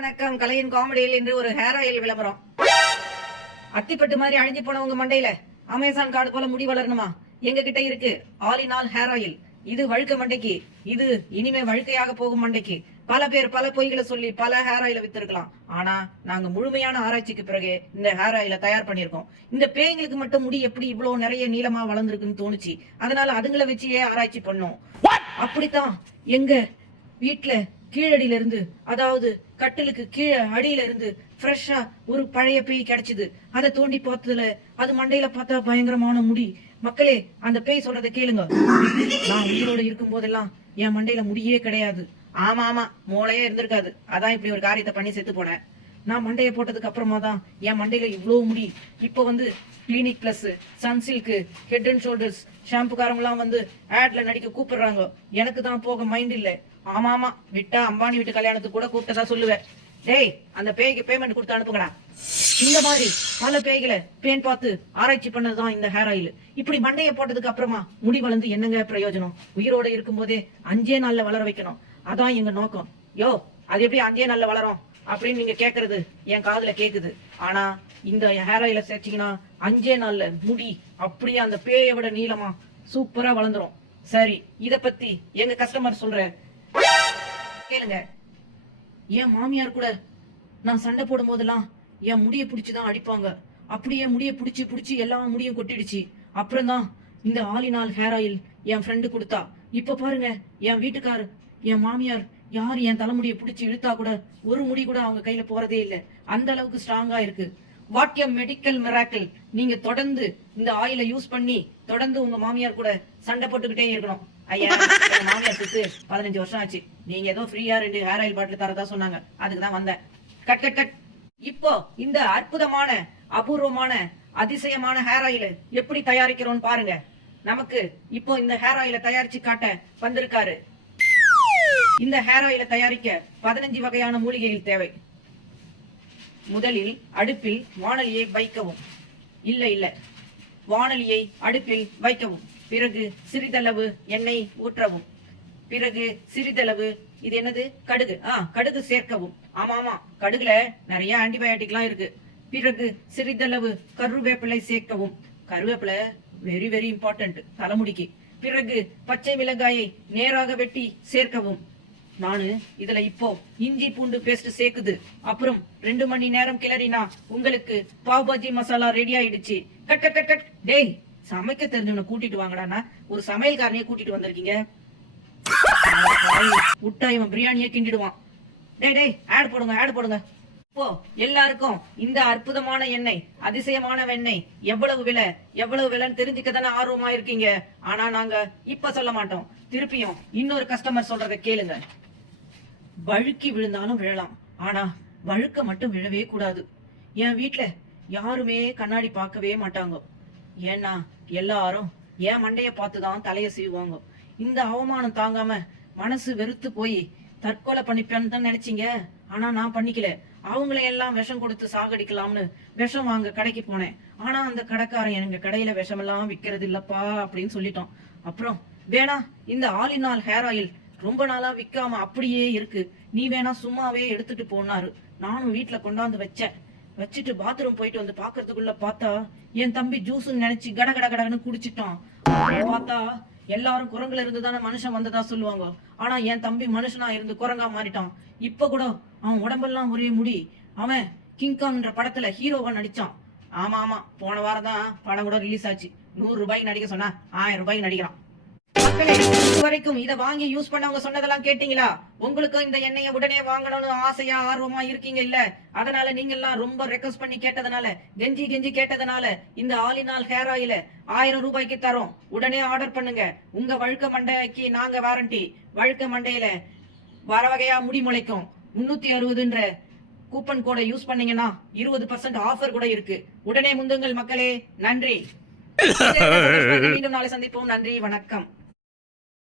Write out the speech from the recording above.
வணக்கம். கலையின் காமெடியில் இன்று ஒரு ஹேர் ஆயில் விளம்பரம். அத்திப்பட்டு மாதிரி அழிஞ்சு போன உங்க மண்டையில அமேசான் கார்டு போல முடி வளரணுமா? எங்க கிட்ட இருக்கு all in all hair oil. இது வழுக்க மண்டைக்கு, இது இனிமே வழுக்கையாக போகும் மண்டைக்கு. பல பேர் பல பொய்களை சொல்லி பல ஹேர் ஆயில வித்திருக்கலாம். ஆனா நாங்க முழுமையான ஆராய்ச்சிக்கு பிறகு இந்த ஹேர் ஆயில தயார் பண்ணிருக்கோம். இந்த பேய்களுக்கு மட்டும் முடி எப்படி இவ்வளவு நிறைய நீளமா வளர்ந்துருக்குன்னு தோணுச்சு. அதனால அதுங்களை வச்சே ஆராய்ச்சி பண்ணோம். அப்படித்தான் எங்க வீட்டுல கீழடியில இருந்து, அதாவது கட்டிலுக்கு கீழே அடியில இருந்து ஃப்ரெஷ்ஷா ஒரு பழைய பேய் கிடைச்சது. அதை தோண்டி பார்த்ததுல அது மண்டையில பார்த்தா பயங்கரமான முடி. மக்களே, அந்த பேய் சொல்றதை கேளுங்க. நான் உயிரோடு இருக்கும் போதெல்லாம் என் மண்டையில முடியே கிடையாது. ஆமா ஆமா, மூளையே இருந்திருக்காது. அதான் இப்படி ஒரு காரியத்தை பண்ணி செத்து போனேன். நான் மண்டையை போட்டதுக்கு அப்புறமா தான் என் மண்டையில இவ்வளவு முடி. இப்போ Clinic Plus, Sunsilk, Head and Shoulders ஷாம்புக்காரங்களாம் ஆட்ல நடிக்க கூப்பிடுறாங்க. எனக்கு தான் போக மைண்ட் இல்ல. ஆமா ஆமா, விட்டா அம்பானி வீட்டு கல்யாணத்துக்கு கூட கூப்பிட்டதா சொல்லுவேன். டேய், அந்த பேய்க்கு பேமெண்ட் கொடுத்து அனுப்புங்கடா. இந்த மாதிரி பல பேய்களை பேன் பார்த்து ஆராய்ச்சி பண்ணதுதான் இந்த ஹேர் ஆயில். இப்படி மண்டையை போட்டதுக்கு அப்புறமா முடி வளர்ந்து என்னங்க பிரயோஜனம்? உயிரோட இருக்கும் போதே 5 நாள்ல வளர வைக்கணும். அதான் எங்க நோக்கம். யோ, அது எப்படி 5 நாள்ல வளரும் அப்படின்னு நீங்க கேக்குறது என் காதுல கேக்குது. ஆனா இந்த ஹேர் ஆயில சேர்த்தீங்கன்னா 5 நாள்ல முடி அப்படியே அந்த பேயை விட நீளமா சூப்பரா வளர்ந்துரும். சரி, இத பத்தி எங்க கஸ்டமர் சொல்ற கேளுங்க. என் மாமியார் கூட நான் சண்டை போடும் போதெல்லாம் என் முடிய பிடிச்சுதான் அடிப்பாங்க. அப்படியே முடிய பிடிச்சு பிடிச்சு எல்லா முடியும் கொட்டிடுச்சு. அப்புறம் தான் இந்த ஆலினால் ஹேர் ஆயில் என் ஃப்ரெண்டு கொடுத்தா. இப்ப பாருங்க, என் வீட்டுக்கார், என் மாமியார் யார் என் தலைமுடியை பிடிச்சி இழுத்தா கூட ஒரு முடி கூட அவங்க கையில போறதே இல்லை. அந்த அளவுக்கு ஸ்ட்ராங்கா இருக்கு. What a medical miracle. நீங்க தொடர்ந்து இந்த ஆயிலை யூஸ் பண்ணி தொடர்ந்து உங்க மாமியார் கூட சண்டை போட்டுக்கிட்டே இருக்கணும். ஐயா, மாமியார் சுத்து 15 வருஷம் ஆச்சு. நீங்க ஏதோ ஃப்ரீயா 2 ஹேர் ஆயில் பாட்டில் தரதா சொன்னாங்க. அதுக்குதான் வந்தேன். Cut cut cut. இப்போ இந்த அற்புதமான, அபூர்வமான, அதிசயமான ஹேர் ஆயில் எப்படி தயாரிக்கிறோம்னு பாருங்க. நமக்கு இப்போ இந்த ஹேர் ஆயில தயாரிச்சு காட்ட வந்திருக்காரு. இந்த ஹேர் ஆயில தயாரிக்க 15 வகையான மூலிகைகள் தேவை. முதலில் அடுப்பில் வாணலியை வைக்கவும். இல்ல, வாணலியை அடுப்பில் வைக்கவும். பிறகு சிறிதளவு எண்ணெய் ஊற்றவும். பிறகு சிறிதளவு, இது என்னது, கடுகு. கடுகு சேர்க்கவும். ஆமா, கடுகுல நிறைய ஆன்டிபயோட்டிக்லாம் இருக்கு. பிறகு சிறிதளவு கருவேப்பிலை சேர்க்கவும். கருவேப்பிலை வெரி வெரி இம்பார்ட்டன்ட் தலைமுடிக்கு. பிறகு பச்சை மிளகாயை நேராக வெட்டி சேர்க்கவும். நானு இதுல இப்போ இஞ்சி பூண்டு பேஸ்ட் சேர்க்குது. அப்புறம் 2 மணி நேரம் கிளறினா உங்களுக்கு பாவ் பாஜி மசாலா ரெடி ஆயிடுச்சு. Cut cut cut cut. டேய், சமைக்க தெரிஞ்சவனை கூட்டிட்டு வாங்கடானா ஒரு சமையல்காரனையே கூட்டிட்டு வந்திருக்கீங்க. விட்டா இவன் பிரியாணியே கிண்டிடுவான். டேய், ஆட் போடுங்க. இப்போ எல்லாருக்கும் இந்த அற்புதமான எண்ணெய், அதிசயமான வெண்ணெய் எவ்வளவு விலைன்னு தெரிஞ்சுக்க தானே ஆர்வமா இருக்கீங்க. ஆனா நாங்க இப்ப சொல்ல மாட்டோம். திருப்பியும் இன்னொரு கஸ்டமர் சொல்றதை கேளுங்க. வழுக்கி விழுந்தாலும் விழலாம், ஆனா வழுக்க மட்டும் விழவே கூடாது. என் வீட்டுல யாருமே கண்ணாடி பார்க்கவே மாட்டாங்க. ஏன்னா எல்லாரும் என் மண்டைய பார்த்துதான் தலைய சீவுவாங்க. இந்த அவமானம் தாங்காம மனசு வெறுத்து போய் தற்கொலை பண்ணிப்பேன்னு தான் நினைச்சீங்க. ஆனா நான் பண்ணிக்கல. அவங்களையெல்லாம் விஷம் கொடுத்து சாகடிக்கலாம்னு விஷம் வாங்க கடைக்கு போனேன். ஆனா அந்த கடைக்காரன் எங்க கடையில விஷமெல்லாம் விற்கிறது இல்லப்பா அப்படின்னு சொல்லிட்டோம். அப்புறம் வேணா, இந்த all in all hair oil ரொம்ப நாளா விற்காம அப்படியே இருக்கு, நீ வேணா சும்மாவே எடுத்துட்டு போனாரு. நானும் வீட்டுல கொண்டாந்து வச்சுட்டு பாத்ரூம் போயிட்டு வந்து பாக்குறதுக்குள்ள பார்த்தா என் தம்பி ஜூஸ்ன்னு நினைச்சு கடகடன்னு குடிச்சிட்டான். பார்த்தா எல்லாரும் குரங்குல இருந்து தானே மனுஷன் வந்ததா சொல்லுவாங்க. ஆனா என் தம்பி மனுஷனா இருந்து குரங்கா மாறிட்டான். இப்ப கூட அவன் உடம்பெல்லாம் ஒரே முடி. அவன் கிங்காங்ன்ற படத்துல ஹீரோவா நடிச்சான். ஆமா, போன வாரம் தான் படம் கூட ரிலீஸ் ஆச்சு. 100 ரூபாய்க்கு நடிக்க சொன்னா 1000 ரூபாய்க்கு நடிக்கிறான். வரைக்கும் இதை வாங்கி யூஸ் பண்ணவங்க சொன்னதெல்லாம் கேட்டீங்களா? உங்களுக்கு இந்த எண்ணெயை உடனே வாங்கணும்னு ஆசையா ஆர்வமா இருக்கீங்க இல்ல? அதனால நீங்க எல்லாம் ரொம்ப ரெக்வஸ்ட் பண்ணி கேட்டதனால, கெஞ்சி கேட்டதனால இந்த ஆல் இன் ஆல் ஹேர் ஆயில 1000 ரூபாய்க்கு தரோம். உடனே ஆர்டர் பண்ணுங்க. உங்க வழுக்க மண்டைக்கு நாங்க வாரண்டி. வழுக்க மண்டையில வர வகையா முடி முளைக்கும். 360ன்ற கூப்பன் கோடை யூஸ் பண்ணீங்கன்னா 20% ஆஃபர் கூட இருக்கு. உடனே முந்துங்கள் மக்களே. நன்றி. மீண்டும் நாளை சந்திப்போம். நன்றி, வணக்கம்.